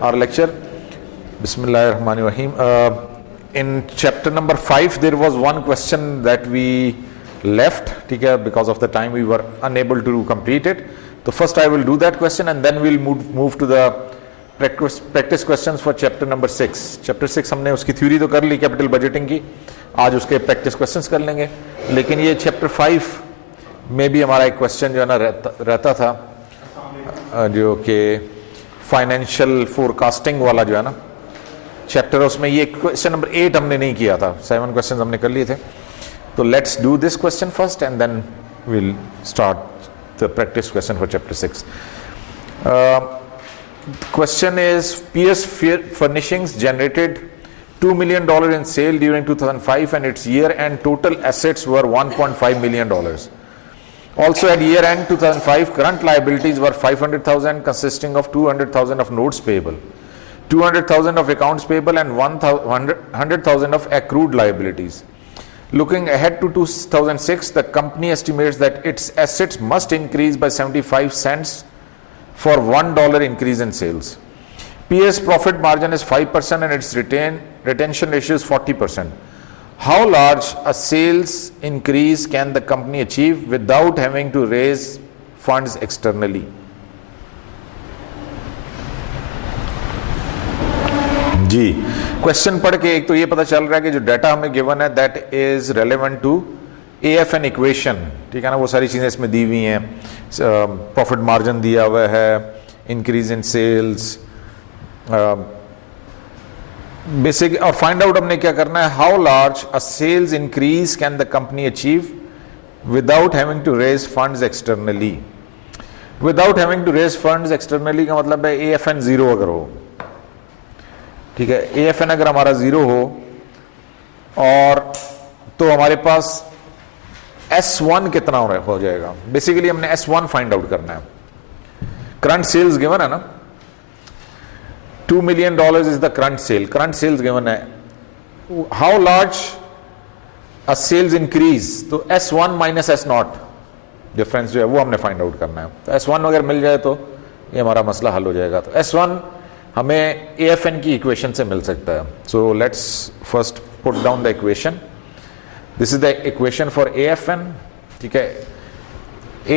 our lecture. Bismillahirrahmanirrahim. In chapter number 5, there was one question that we left, because of the time we were unable to complete it. So first I will do that question and then we'll move to the practice questions for chapter number 6. Chapter 6 हमने उसकी theory तो कर ली capital budgeting की, आज उसके practice questions कर लेंगे. लेकिन ये चैप्टर 5 में भी हमारा एक क्वेश्चन जो है ना रहता था, जो कि फाइनेंशियल फोरकास्टिंग वाला जो है ना चैप्टर, उसमें ये क्वेश्चन नंबर 8 हमने नहीं किया था, 7 क्वेश्चन हमने कर लिए थे. तो let's do this question first and then will start the practice question for chapter 6. Question is, PS Furnishings generated $2 million in sale during 2005 and its year-end total assets were $1.5 million. Also at year-end 2005, current liabilities were $500,000 consisting of $200,000 of notes payable, $200,000 of accounts payable and $100,000 of accrued liabilities. Looking ahead to 2006, the company estimates that its assets must increase by 75 cents for $1 increase in sales. PS profit margin is 5% and its retention ratio is 40%. How large a sales increase can the company achieve without having to raise funds externally? जी, question पढ़ के एक तो ये पता चल रहा है कि जो डाटा हमें गिवन है that is relevant to AFN equation, ठीक है ना. वो सारी चीज़ें इसमें दी हुई हैं, प्रॉफिट मार्जिन दिया हुआ है, इंक्रीज इन सेल्स, बेसिक. और फाइंड आउट हमने क्या करना है, how large a sales increase can the company achieve without having to raise funds externally. Without having to raise funds externally का मतलब है AFN 0 अगर हो, ठीक है. AFN अगर हमारा 0 हो और तो हमारे पास S1 कितना हो जाएगा. बेसिकली हमने S1 फाइंड आउट करना है. करंट सेल्स गिवन है ना, $2 million is the current sale. Current sales given है. How large a sales increase, तो S1 माइनस S0 डिफरेंस जो है वो हमने फाइंड आउट करना है. तो S1 अगर मिल जाए तो ये हमारा मसला हल हो जाएगा. तो S1 हमें AFN की इक्वेशन से मिल सकता है. So let's first put down the equation. This is the equation for AFN, ठीक है.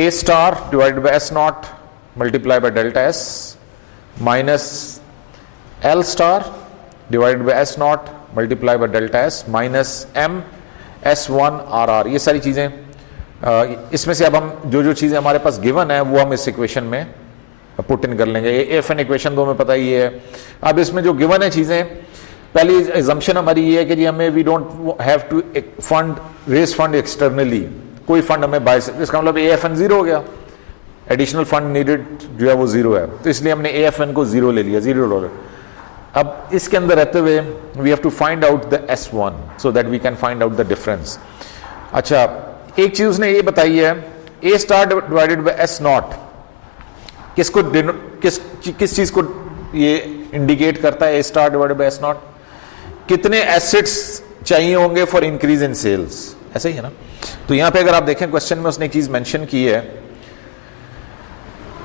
A star divided by S0 multiplied by delta S minus L star divided by S0 multiplied by delta S minus M S1 RR. ये सारी चीज़ें इसमें से अब हम जो चीज़ें हमारे पास गिवन है वो हम इस इक्वेशन में पुट इन कर लेंगे. AFN इक्वेशन तो हमें पता ही है. अब इसमें जो गिवन है चीज़ें, पहली एजम्पशन हमारी ये है कि जी हमें we don't have to raise fund externally, कोई फंड हमें बाय, इसका मतलब AFN 0 हो गया, एडिशनल फंड नीडेड जो है वो 0 है. तो इसलिए हमने AFN को 0 ले लिया, $0. अब इसके अंदर रहते हुए we have to find out the S1 so that we can find out the difference. अच्छा, एक चीज उसने ये बताई है, A star divided by S0 किसको किस चीज को ये इंडिकेट करता है. A star divided by S0 कितने एसेट्स चाहिए होंगे फॉर इंक्रीज इन सेल्स, ऐसा ही है ना. तो यहां पे अगर आप देखें क्वेश्चन में उसने एक चीज मेंशन की है,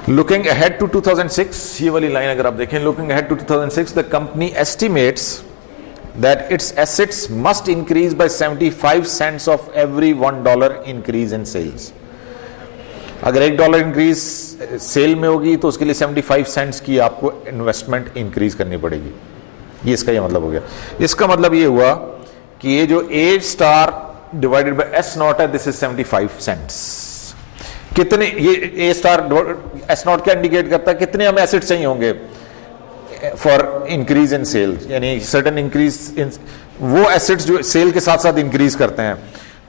लुकिंग अहेड टू 2006, ये वाली लाइन अगर आप देखें, looking ahead to 2006 the company estimates that its assets must increase by 75 cents of every $1 increase in sales. अगर $1 इंक्रीज सेल में होगी तो उसके लिए 75 सेंट्स की आपको इन्वेस्टमेंट इंक्रीज करनी पड़ेगी. ये इसका ये मतलब हो गया. इसका मतलब ये हुआ कि ये जो A star divided by S0 है, दिस इज 75 सेंट्स. कितने ये A स्टार S0 क्या इंडिकेट करता है, कितने हमें एसेट्स चाहिए होंगे फॉर इंक्रीज इन सेल, यानी सर्टेन इंक्रीज इन वो एसेट्स जो सेल के साथ साथ इंक्रीज करते हैं.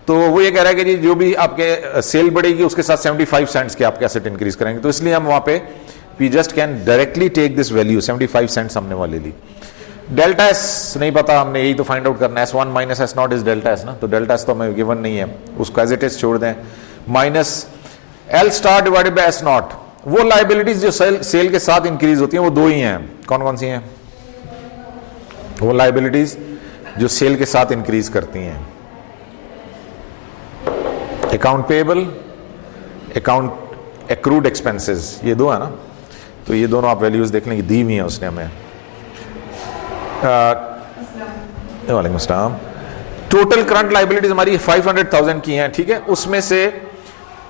तो वो ये कह रहा है कि जी जो भी आपके सेल बढ़ेगी उसके साथ 75 सेंट्स के आपके एसेट इंक्रीज करेंगे. तो इसलिए हम वहां पे we just can directly take this value 75 cents हमने वाले ली. डेल्टा एस नहीं पता, हमने यही तो फाइंड आउट करना है. S1 minus S0 is delta S ना, तो डेल्टा एस तो हमें गिवन नहीं है, उसको एज इट इज छोड़ दें. Minus L star divided by S0, वो लाइबिलिटीज जो सेल के साथ इंक्रीज होती हैं वो दो ही हैं. कौन कौन सी हैं वो लाइबिलिटीज जो सेल के साथ इंक्रीज करती हैं? Account payable, account accrued expenses, ये दो है ना. तो ये दोनों आप वैल्यूज देख लेंगे, दी हुई हैं उसने हमें. वालेकुम अस्सलाम। टोटल करंट लाइबिलिटीज हमारी 500,000 की हैं, ठीक है। उसमें से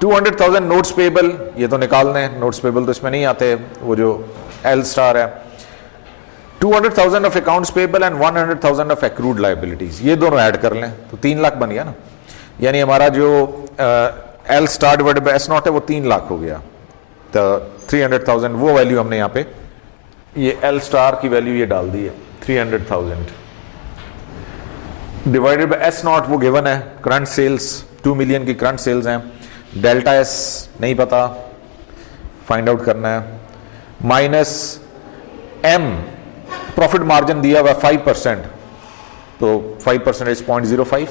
200,000 नोट्स पेबल, ये तो निकालने हैं, नोट्स पेबल तो इसमें नहीं आते, वो जो एल स्टार है। 200,000 of accounts payable and 100,000 of accrued liabilities, ये दोनों ऐड कर लें तो 3 लाख बन गया ना। यानी हमारा जो L star divided by S not है वो 3 लाख हो गया। तो 300,000 वो वैल्यू हमने यहाँ पे ये एल स्टार की वैल्यू ये डाल दी है 300,000 डिवाइडेड बाय एस नॉट, वो गिवन है करंट सेल्स 2 मिलियन की करंट सेल्स हैं। डेल्टा एस नहीं पता, फाइंड आउट करना है, माइनस एम प्रॉफिट मार्जिन दिया हुआ 5%, तो 5% इज 0.05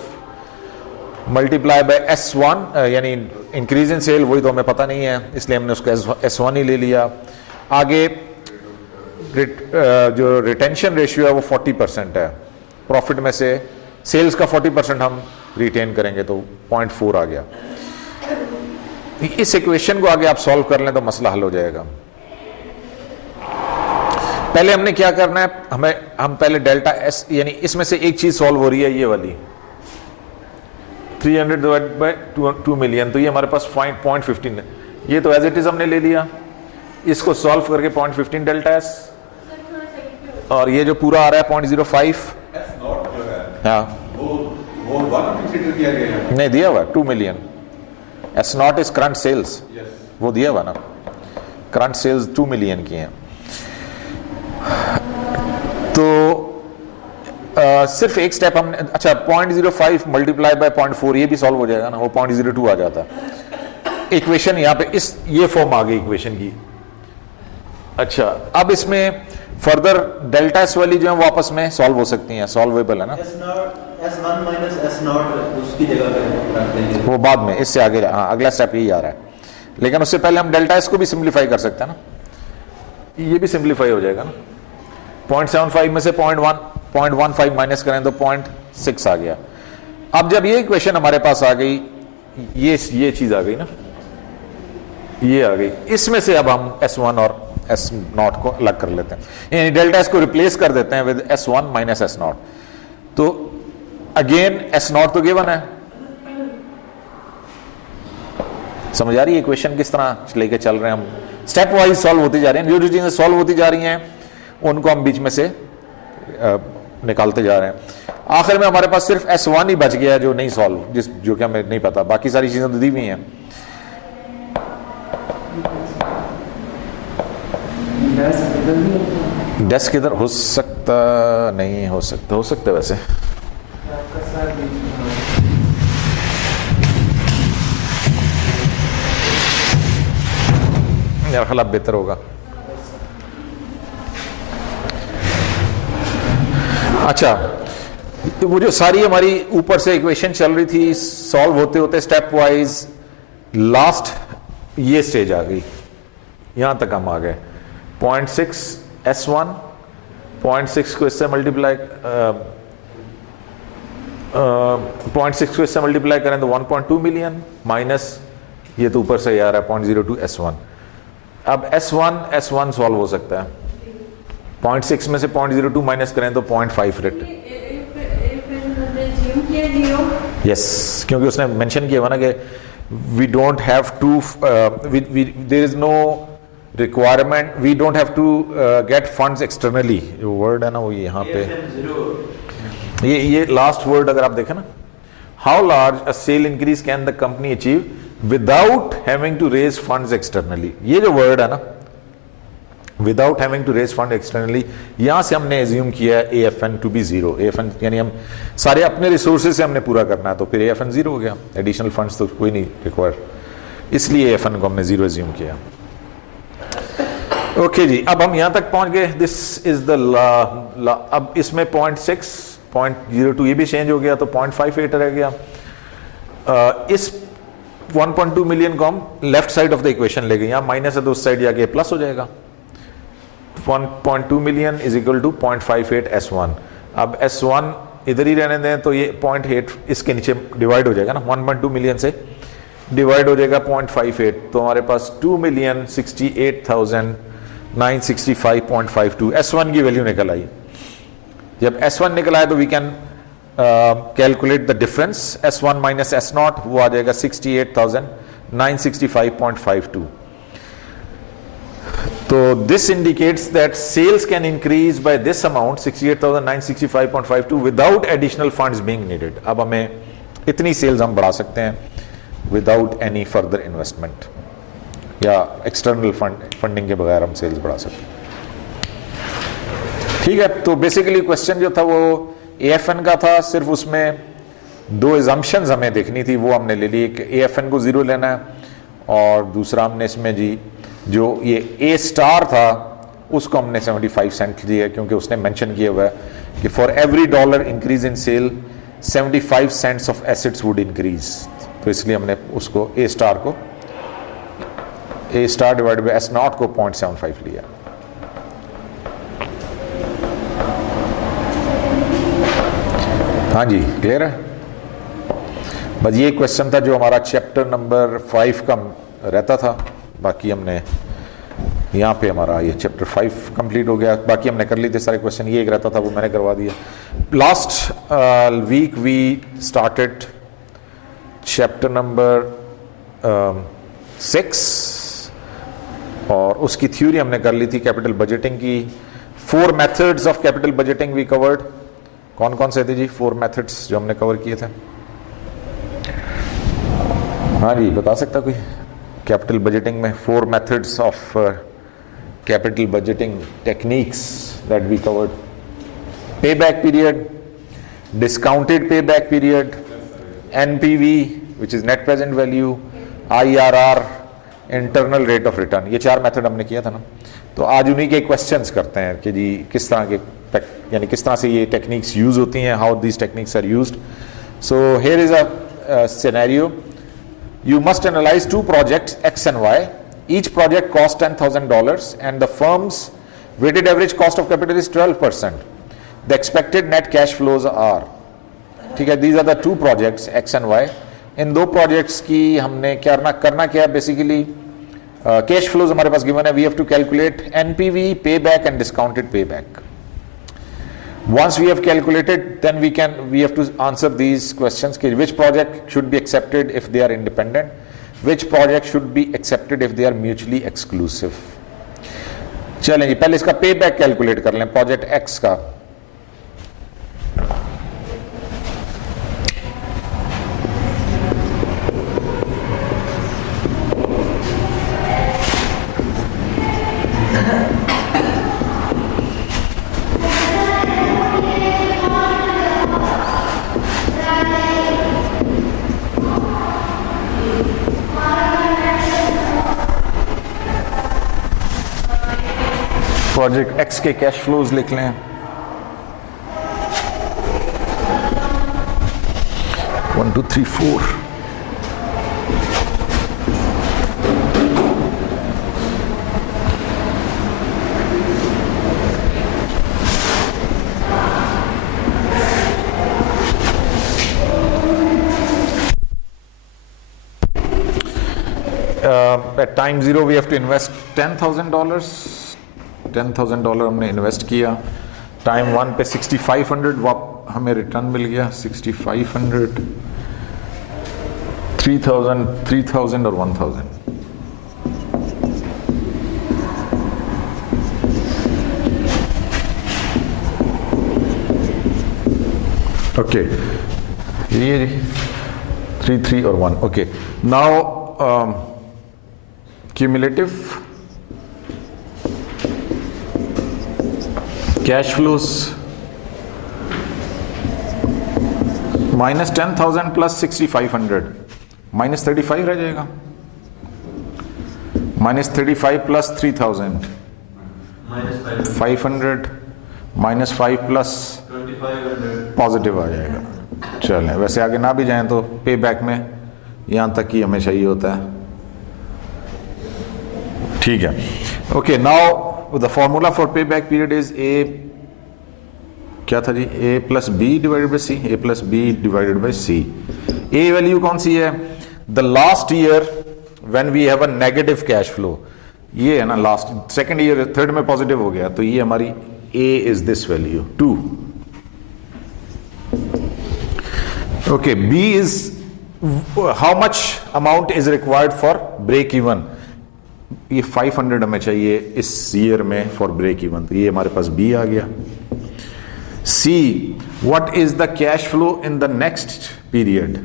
मल्टीप्लाई बाय S1 यानी इंक्रीज इन सेल, वही तो हमें पता नहीं है इसलिए हमने उसको S1 ही ले लिया। आगे जो रिटेंशन रेशियो है वो 40% है, प्रॉफिट में से सेल्स का 40% हम रिटेन करेंगे तो 0.4 आ गया। इस इक्वेशन को आगे आप सॉल्व कर लें तो मसला हल हो जाएगा। पहले हमने क्या करना है, हम पहले डेल्टा एस यानी इसमें से एक चीज सॉल्व हो रही है, ये वाली 300 डिवाइड बाय 2 मिलियन, तो ये हमारे पास 0.15 है, ये तो एज इट इज हमने ले लिया। इसको सॉल्व करके 0.15 डेल्टा एस, और ये जो पूरा आ रहा है 0.05, हाँ वो 1 कंसीडर किया गया है, नहीं दिया हुआ 2 million. S naught is current sales, वो दिया हुआ ना, करंट सेल्स 2 मिलियन की हैं। तो सिर्फ एक स्टेप हमने, अच्छा 0.05 मल्टीप्लाई बाय 0.4 ये भी सॉल्व हो जाएगा ना, वो 0.02 आ जाता है। इक्वेशन यहाँ पे इस ये फॉर्म आ गई इक्वेशन की। अच्छा अब इसमें फर्दर डेल्टा एस वाली जो है वो आपस में सॉल्व हो सकती हैं, सॉल्वेबल है ना। S1 माइनस S0 उसकी जगह पे रख देंगे, वो बाद में, इससे आगे अगला स्टेप यही आ रहा है, लेकिन उससे पहले हम डेल्टा एस को भी सिंप्लीफाई कर सकते हैं ना, ये भी सिंप्लीफाई हो जाएगा ना। 0.75 में से 0.15 माइनस करें तो 0.6 आ गया। अब जब ये इक्वेशन हमारे पास आ गई, ये चीज आ गई ना, ये आ गई, इसमें से अब हम S1 और S0 को अलग कर लेते हैं, यानी डेल्टा एस को रिप्लेस कर देते हैं विद S1 माइनस S0। तो अगेन S0 तो गिवन है, समझ आ रही है इक्वेशन किस तरह लेके चल रहे हैं हम, स्टेप वाइज सॉल्व होती जा रही हैं, जो जो चीजें सॉल्व होती जा रही हैं उनको हम बीच में से निकालते जा रहे हैं। आखिर में हमारे पास सिर्फ S1 ही बच गया जो नहीं सॉल्व, जो कि हमें नहीं पता, बाकी सारी चीजें तो दी हुई हैं। डेस्क किधर हो सकता, नहीं हो सकता, हो सकता है वैसे, मेरा ख्याल अब बेहतर होगा। अच्छा वो जो सारी हमारी ऊपर से इक्वेशन चल रही थी, सॉल्व होते होते स्टेप वाइज लास्ट ये स्टेज आ गई, यहां तक हम आ गए। 0.6 S1, 0.6 को इससे मल्टीप्लाई 0.6 को इससे मल्टीप्लाई करें तो 1.2 मिलियन, माइनस ये तो ऊपर से आ रहा है 0.02 S1। अब S1 सॉल्व हो सकता है, 0.6 में से 0.02 माइनस करें तो 0.5 रेट, यस, क्योंकि उसने मेंशन किया हुआ ना कि we don't have to, there is no requirement, we don't have to get funds externally, जो वर्ड है ना वो यहाँ पे, ये लास्ट वर्ड अगर आप देखें ना, how large a sale increase can the company achieve without having to raise funds externally, ये जो वर्ड है ना without having to raise fund externally, यहां से हमने एज्यूम किया है AFN टू बी 0। AFN यानी हम सारे अपने रिसोर्सेज से हमने पूरा करना है, तो फिर AFN 0 हो गया, एडिशनल फंड्स तो कोई नहीं रिक्वायर, इसलिए AFN को हमने 0 एज्यूम किया। ओके जी, अब हम यहां तक पहुंच गए, दिस इज द अब इसमें 0.6 0.02 ये भी चेंज हो गया तो 0.58 रह गया। इस 1.2 मिलियन को हम left side of the equation ले गए, यहां माइनस है तो उस साइड जाके प्लस हो जाएगा। 1.2 million is equal to 0.58 S1। अब S1 इधर ही रहने दें तो ये 0.8 इसके नीचे डिवाइड हो जाएगा ना, 1.2 मिलियन से डिवाइड हो जाएगा 0.58, तो हमारे पास 2,68,965.52 S1 की वैल्यू निकल आई। जब S1 निकला है तो we can calculate the difference S1 minus S0, वो आ जाएगा 68,965.52. तो this indicates that sales can increase by this amount 68,965.52 without additional funds being needed. अब हमें इतनी सेल्स हम बढ़ा सकते हैं विदाउट एनी फर्दर इन्वेस्टमेंट, या एक्सटर्नल फंडिंग के बगैर हम सेल्स बढ़ा सकते हैं. ठीक है, तो बेसिकली क्वेश्चन जो था वो AFN का था, सिर्फ उसमें दो एजम्पशंस हमें देखनी थी, वो हमने ले ली. एक AFN को 0 लेना है और दूसरा हमने इसमें जी जो ये A स्टार था उसको हमने 75 सेंट लिया, क्योंकि उसने मेंशन किया हुआ है कि for every $1 increase in sale 75 cents of assets would increase. तो इसलिए हमने उसको A star divide by S0 को 0.75 लिया. हाँ जी, क्लियर है. बस ये क्वेश्चन था जो हमारा चैप्टर नंबर 5 का रहता था. बाकी हमने यहाँ पे हमारा ये चैप्टर 5 कंप्लीट हो गया. बाकी हमने कर ली थे सारे क्वेश्चन. ये एक रहता था वो मैंने करवा दिया. Last week we started chapter number 6 और उसकी थ्योरी हमने कर ली थी कैपिटल बजटिंग की. 4 methods of capital budgeting we covered. कौन कौन से थे जी 4 मेथड्स जो हमने कवर किए थे? हाँ जी, बता सकता कोई? कैपिटल बजटिंग में 4 methods of capital budgeting techniques that we covered. Pay back period, discounted pay back period, NPV which is net present value, IRR, internal rate of return. ये 4 मेथड हमने किया था ना. तो आज उन्हीं के क्वेश्चंस करते हैं कि जी किस तरह के यानी किस तरह से ये टेक्निक्स यूज होती हैं, how these techniques are used. So here is a scenario. You must analyze 2 projects X and Y. Each project costs $10,000 and the firm's weighted average cost of capital is 12%. The expected net cash flows are. ठीक है, these are the 2 projects X and Y. In 2 projects की हमने करना क्या basically cash flows हमारे पास given है. We have to calculate NPV, payback and discounted payback. Once we have calculated, then we have to answer these questions. Which project should be accepted if they are independent? Which project should be accepted if they are mutually exclusive? चलें जी, पहले इसका पे back calculate कर लें project X का. Project X के cash flows लिख लें. One, two, three, 4. At time 0 we have to invest $10,000. $10,000 हमने इन्वेस्ट किया. टाइम 1 पे 6,500 हमें रिटर्न मिल गया. 6,500, 3,000, 3,000 और 1,000. ओके, ये 3, 3 और 1. Okay, now cumulative cash flows -10,000 plus 6,500 -35 रह जाएगा. -35 प्लस 3,000 500 -5 प्लस 2500 पॉजिटिव आ जाएगा. चलें, वैसे आगे ना भी जाएं तो पे बैक में यहाँ तक ही हमेशा ही होता है. ठीक है. Okay, now the formula for payback period is A, क्या था जी, A plus B divided by C. A plus B divided by C. A value कौन सी है? The last year when we have a negative cash flow. ये है ना last, second year, third में positive हो गया, तो ये हमारी A is this value 2. Okay, B is how much amount is required for break even? ये 500 हमें चाहिए इस ईयर में फॉर ब्रेक इवन, तो ये हमारे पास B आ गया. C, what is the cash flow in the next period?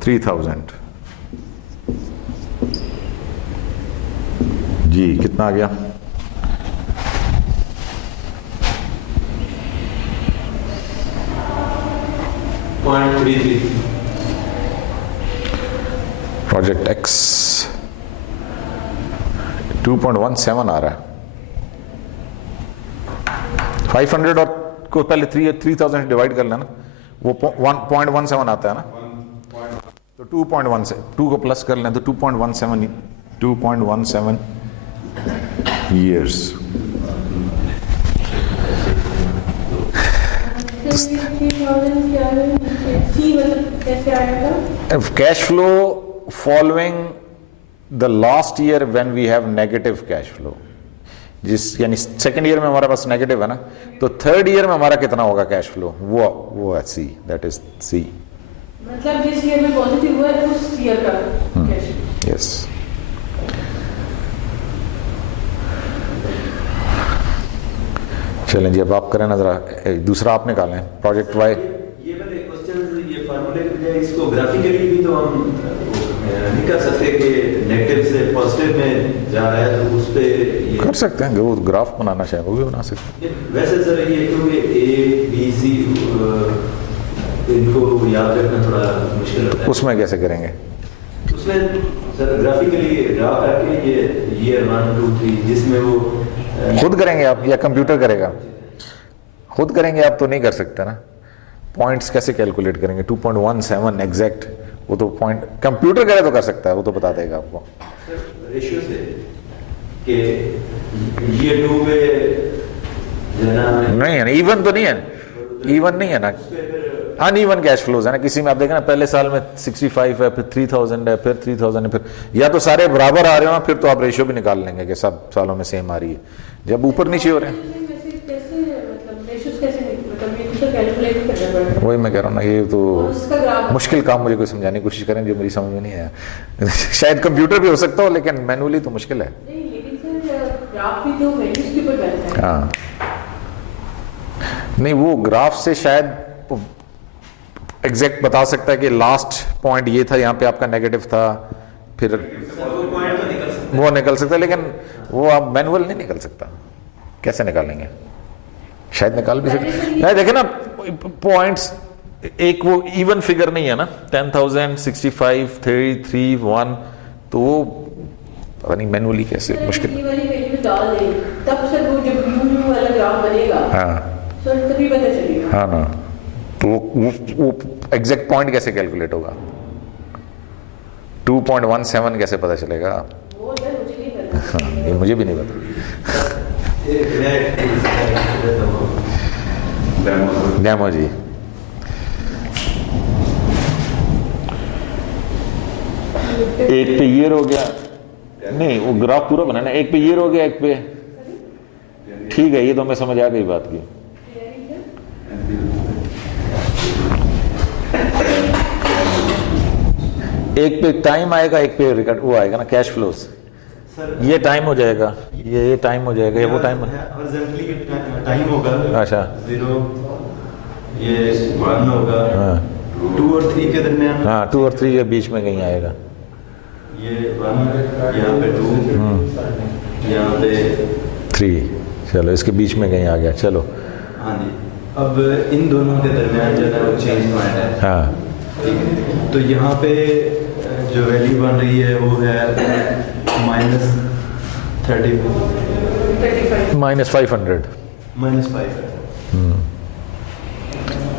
3000. जी कितना आ गया? प्रोजेक्ट एक्स 2.17 आ रहा है. 500 और को पहले 3000 डिवाइड कर लेना, वो 1.17 आता है ना, तो 2.1 से 2 को प्लस कर लें तो 2.17 years. Cash flow following the last year when we have negative cash flow, जिस यानी सेकेंड ईयर में हमारे पास नेगेटिव है ना, तो थर्ड ईयर में हमारा कितना होगा कैश फ्लो, वो है सी, दैट इज सी. मतलब जिस ईयर में पॉजिटिव हुआ है उस ईयर का कैश. यस. चलें जी, अब आप करें ना जरा, दूसरा आप निकालें प्रोजेक्ट वाई. ये वाले क्वेश्चन, ये फार्मूले के बजाय इसको ग्राफिकली भी तो हम नहीं कर सकते कि नेगेटिव से पॉजिटिव में जा रहा है, तो उस पे ये कर सकते हैं, वो ग्राफ बनाना चाहे वो भी बना सकते हैं. वैसे सर ये क्योंकि ए बी सी इनको याद रखना थोड़ा मुश्किल होता है. उसमें कैसे करेंगे? उसमें सर ग्राफिकली ड्रा करके ये ईयर 1 2 3 जिसमें वो खुद करेंगे आप या कंप्यूटर करेगा? खुद करेंगे आप तो नहीं कर सकते ना. पॉइंट्स कैसे कैलकुलेट करेंगे? 2.17 एग्जैक्ट, वो तो पॉइंट कंप्यूटर करे तो कर सकता है, वो तो बता देगा आपको. रेशियो से कि ये 2 पे नहीं है ना, इवन तो नहीं है, इवन नहीं है ना, अनइवन कैश फ्लोज है ना. किसी में आप देखें ना, पहले साल में 65 है, फिर 3000 है, फिर 3000 है, फिर या तो सारे बराबर आ रहे हो ना, फिर तो आप रेशियो भी निकाल लेंगे कि सब सालों में सेम आ रही है. जब ऊपर नीचे हो रहे हैं, वही मैं कह रहा हूँ ना, ये तो मुश्किल काम, मुझे कोई समझाने की कोशिश करें जो मेरी समझ में नहीं आया. शायद कंप्यूटर भी हो सकता हो, लेकिन मैनुअली तो मुश्किल है. हाँ नहीं, वो ग्राफ से शायद एग्जैक्ट बता सकता है कि लास्ट पॉइंट ये था, यहाँ पे आपका नेगेटिव था, फिर वो निकल सकता है, लेकिन वो आप मैनुअल नहीं निकल सकता. कैसे निकालेंगे? शायद निकाल भी सकते. देखे ना पॉइंट्स, एक वो इवन फिगर नहीं है ना, 10,000 65 33 1, तो वो पता नहीं मैनुअली कैसे, मुश्किल. तब सर वो जब यू वाला ग्राफ बनेगा, हाँ सर तभी पता चलेगा. हाँ ना, तो वो एग्जैक्ट पॉइंट कैसे कैलकुलेट होगा? 2.17 कैसे पता चलेगा? वो सर मुझे नहीं पता. हाँ, ये मुझे भी नहीं पता. डेमो जी. एक पे ईयर हो गया, नहीं वो ग्राफ पूरा बनाना, एक पे ईयर हो गया, एक पे ठीक है, ये तो मैं समझ आ गई बात की. एक पे टाइम आएगा, एक पे रिकॉर्ड वो आएगा ना, कैश फ्लोज. ये टाइम हो जाएगा, ये टाइम हो जाएगा, ये वो टाइम टाइम होगा. अच्छा 0 ये 1 होगा. हाँ 2 और 3 के दरमियान. हाँ 2 और 3 के बीच में कहीं आएगा. ये 1 यहाँ पे 2 यहाँ पे 3, चलो इसके बीच में कहीं आ गया. चलो हाँ जी. अब इन दोनों के दरमियान जो है वो चेंज पॉइंट है. हाँ, ठीक है, तो यहाँ पे जो वैल्यू बन रही है वो है -30 -500 -5 है.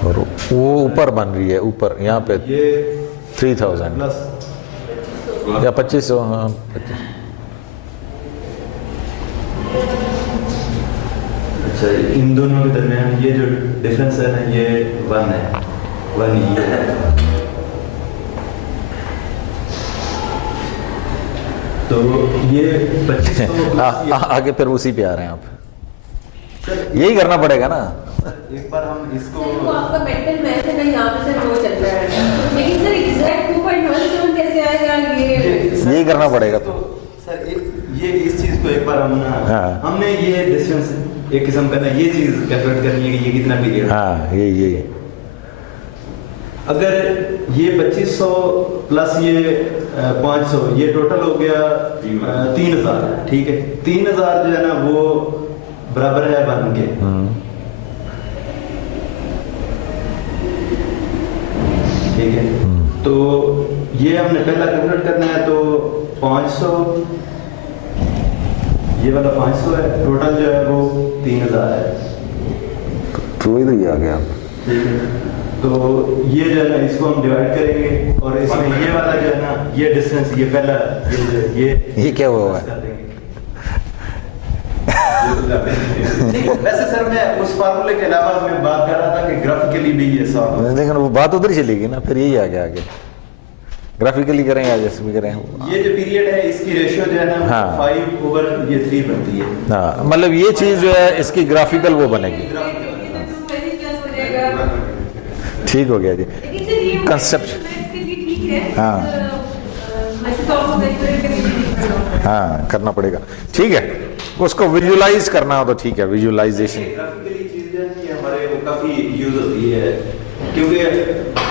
और वो ऊपर बन रही है, ऊपर यहाँ पे ये 3000 प्लस या 2500. हाँ 25. अच्छा, इन दोनों के दरमियान ये जो डिफरेंस है ना, ये 1 है. 1 ये है. तो ये 2500 आगे फिर उसी पे आ रहे हैं आप. यही करना पड़ेगा ना. एक बार हम इसको तो आपका मेंटल मैथ है ना यहाँ से वो चल रहा है, लेकिन सर एग्जैक्ट 2.17 कैसे आएगा ये? यही करना पड़ेगा। तो सर ये इस चीज को एक बार हम ना हाँ। हमने ये डिस्टेंस एक किस्म का ना ये चीज कैलकुलेट करनी है कि ये कितना पीरियड है। हाँ यही अगर ये 2500 प्लस ये 500 ये टोटल हो गया 3000, ठीक है। 3000 जो है ना वो बराबर है 1 के। ठीक है, तो ये हमने पहला कैलकुलेट करना है। तो 500 ये वाला 500 है, टोटल जो है वो 3000 है। तो इधर ही आ गया। ठीक है, तो ये जो है ना इसको हम डिवाइड करेंगे और इसमें ये वाला जो है ना ये डिस्टेंस ये पहला ये क्या हुआ है? कर देंगे। नहीं, वैसे सर मैं उस फार्मूले के अलावा मैं बात कर रहा था कि ग्राफिकली भी ये सॉल्व लेकिन वो बात उधर ही चलेगी ना, फिर यही आ गया आगे। ग्राफिकली करें या जैसे भी करें। ये जो पीरियड है इसकी रेशियो जो है ना हाँ। 5/3 बनती है। हाँ मतलब ये चीज जो है इसकी ग्राफिकल वो बनेगी। ठीक हो गया जी। कंसेप्ट हाँ हाँ करना पड़ेगा, ठीक है। उसको विजुलाइज करना हो तो ठीक है, विजुलाइजेशन। ग्राफिकली चीज है कि हमारे वो काफी यूज होती है, क्योंकि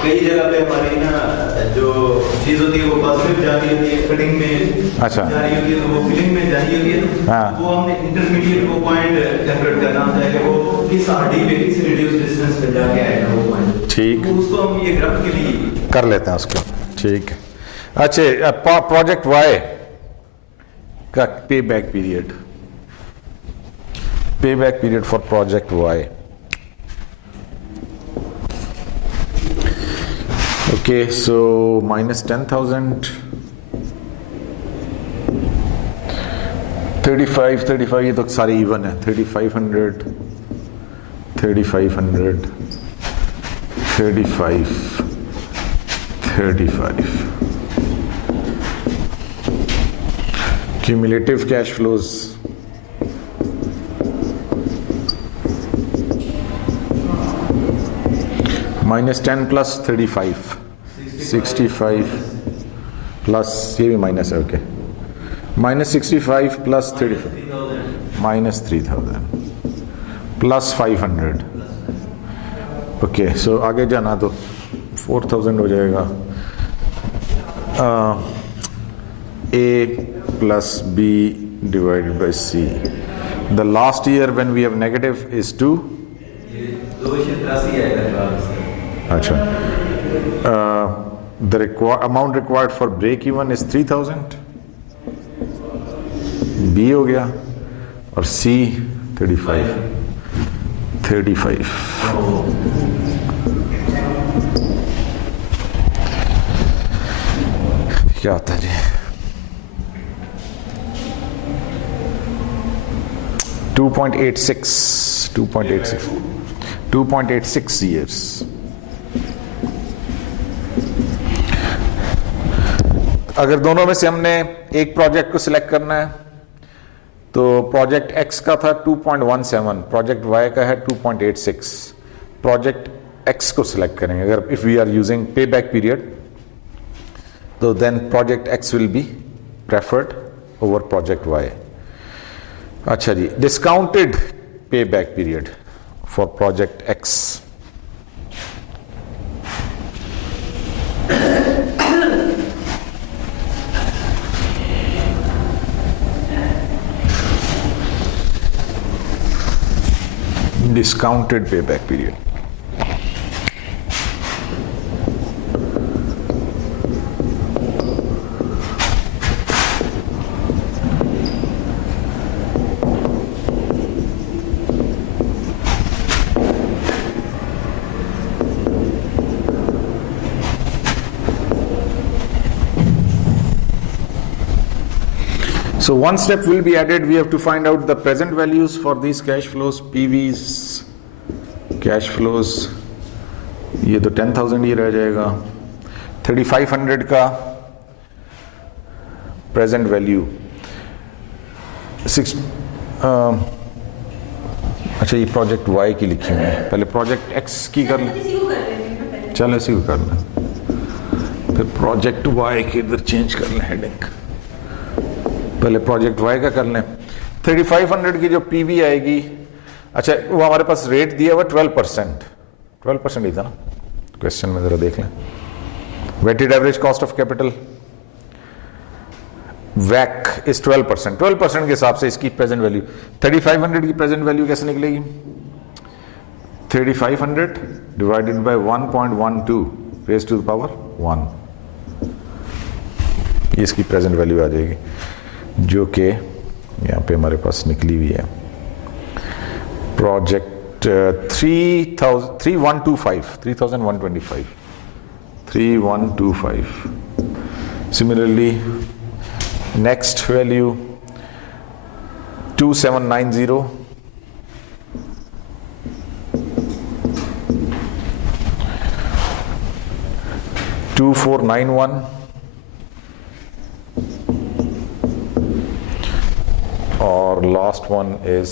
कई जगह पे हमारी ना जो चीज होती है वो पॉजिटिव जा रही होती है, कटिंग में अच्छा जा रही होती है, तो वो फिलिंग में जा रही होती है। हाँ। वो हमने इंटरमीडिएट वो पॉइंट कैलकुलेट करना होता है कि वो किस आरडी पे किस रिड्यूस डिस्टेंस पे जाके आएगा वो पॉइंट। ठीक, तो उसको हम ये ग्राफिकली कर लेते हैं उसको, ठीक है। अच्छा प्रोजेक्ट वाई का पे back period, payback period for project Y. Okay, so minus 10,000, 35 ये तो सारे इवन है। 3,500, 3,500, 35, 35. Cumulative cash flows minus 10 plus 35, 65 plus ये भी माइनस है, okay. minus 65 plus 35 minus 3,000 plus 500, okay. So आगे जाना तो 4,000 हो जाएगा। A plus B divided by C. The last year when we have negative is 2. अच्छा, the amount required for break even is 3,000. B हो गया और C 35. क्या होता है जी? 2.86 years. अगर दोनों में से हमने एक प्रोजेक्ट को सिलेक्ट करना है तो प्रोजेक्ट एक्स का था 2.17, प्रोजेक्ट वाई का है 2.86। प्रोजेक्ट एक्स को सिलेक्ट करेंगे अगर if we are using pay back period, तो then project X will be preferred over project Y. अच्छा जी, discounted pay back period for project X. Discounted payback period. So one step will be added. We have to find out the present values for these cash flows, PVs, cash flows. ये तो 10,000 ही रह जाएगा। 3,500 का present value, अच्छा ये project Y की लिखी हुई है, पहले प्रोजेक्ट एक्स की कर लें। इसी को कर लेते हैं ना पहले। चल इसी को कर लें, फिर प्रोजेक्ट वाई के इधर चेंज कर लें हेडिंग। पहले प्रोजेक्ट वाई का कर लें। 3500 की जो पीवी आएगी, अच्छा वो हमारे पास रेट दिया हुआ 12%, 12% ही था ना क्वेश्चन में, जरा देख लें। Weighted average cost of capital वैक इज 12%, 12% के हिसाब से इसकी प्रेजेंट वैल्यू 3500 की प्रेजेंट वैल्यू कैसे निकलेगी? 3500 divided by 1.12 raise to the power 1, ये इसकी प्रेजेंट वैल्यू आ जाएगी, जो कि यहाँ पे हमारे पास निकली हुई है। Project 3125 similarly next value 2790, two 491 और last one is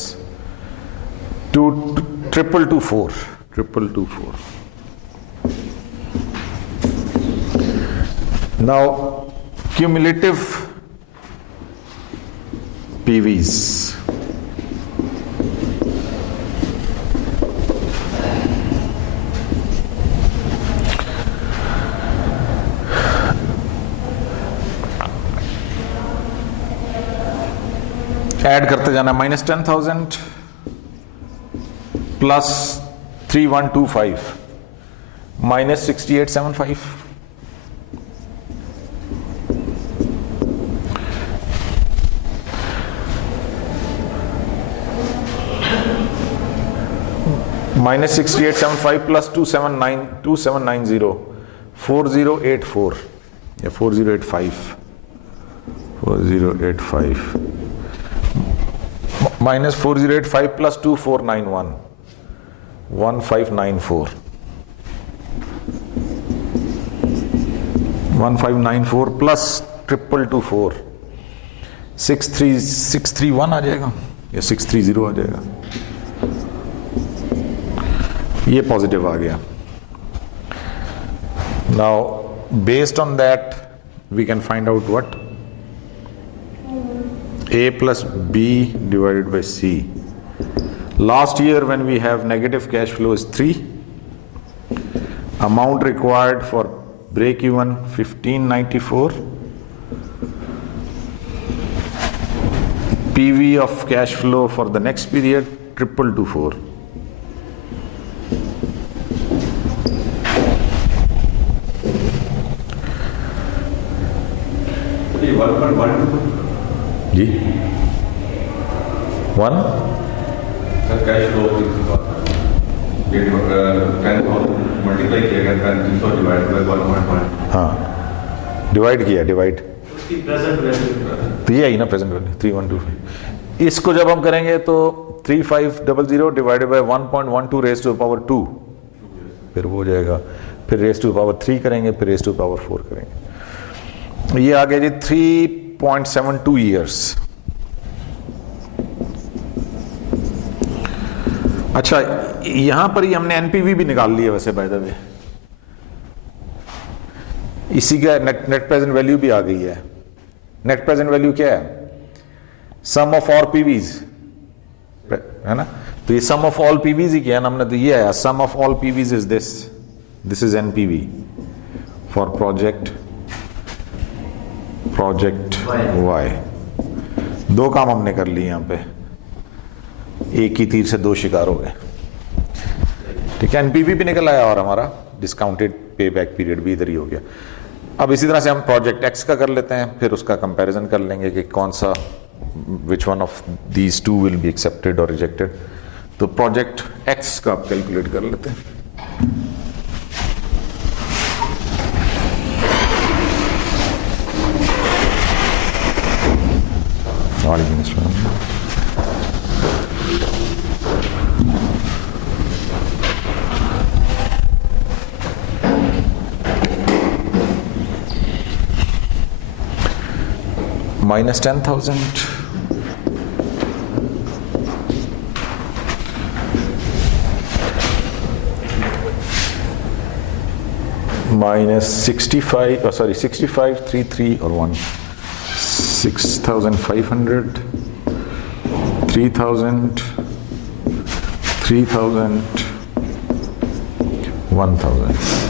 2224. Now cumulative PVs. Add करते जाना, -10,000 प्लस 3125 -6875, -6875 प्लस 2790 4084 या 4085 माइनस 4085 प्लस 2491 1594 प्लस 2224 631 आ जाएगा या 630 आ जाएगा। ये पॉजिटिव आ गया। Now based on that we can find out what A plus B divided by C. Last year when we have negative cash flow is 3. Amount required for break even 1594. PV of cash flow for the next period 2224. जी 1 sir cash flow 10,000 multiply किया गया 300 divide by 1.1, हाँ divide किया, divide उसकी present value तो ये आई ना present value 3125। इसको जब हम करेंगे तो 3500 divided by 1.12 raise to power 2, फिर वो हो जाएगा, फिर रेज टू पावर 3 करेंगे, फिर रेज टू पावर 4 करेंगे। ये आ गया जी 3.72 ईयर्स। अच्छा यहां पर ही हमने एनपीवी भी निकाल लिया वैसे बाय द वे, इसी का नेट प्रेजेंट वैल्यू भी आ गई है। नेट प्रेजेंट वैल्यू क्या है? सम ऑफ ऑल पीवीज, है ना? तो ये सम ऑफ ऑल पीवीज ही किया ना हमने, तो ये आया sum of all PVs is this is NPV for project Y. दो काम हमने कर लिए यहां पे, एक ही तीर से दो शिकार हो गए। ठीक है, एनपीवी भी निकल आया और हमारा डिस्काउंटेड पे बैक पीरियड भी इधर ही हो गया। अब इसी तरह से हम प्रोजेक्ट एक्स का कर लेते हैं, फिर उसका कंपैरिजन कर लेंगे कि कौन सा which one of these two will be accepted और रिजेक्टेड। तो प्रोजेक्ट एक्स का आप कैलकुलेट कर लेते हैं। -10,000 minus 65, oh sorry, 65, 3, 3 or 1. 6,500, 3,000, 3,000, 1,000.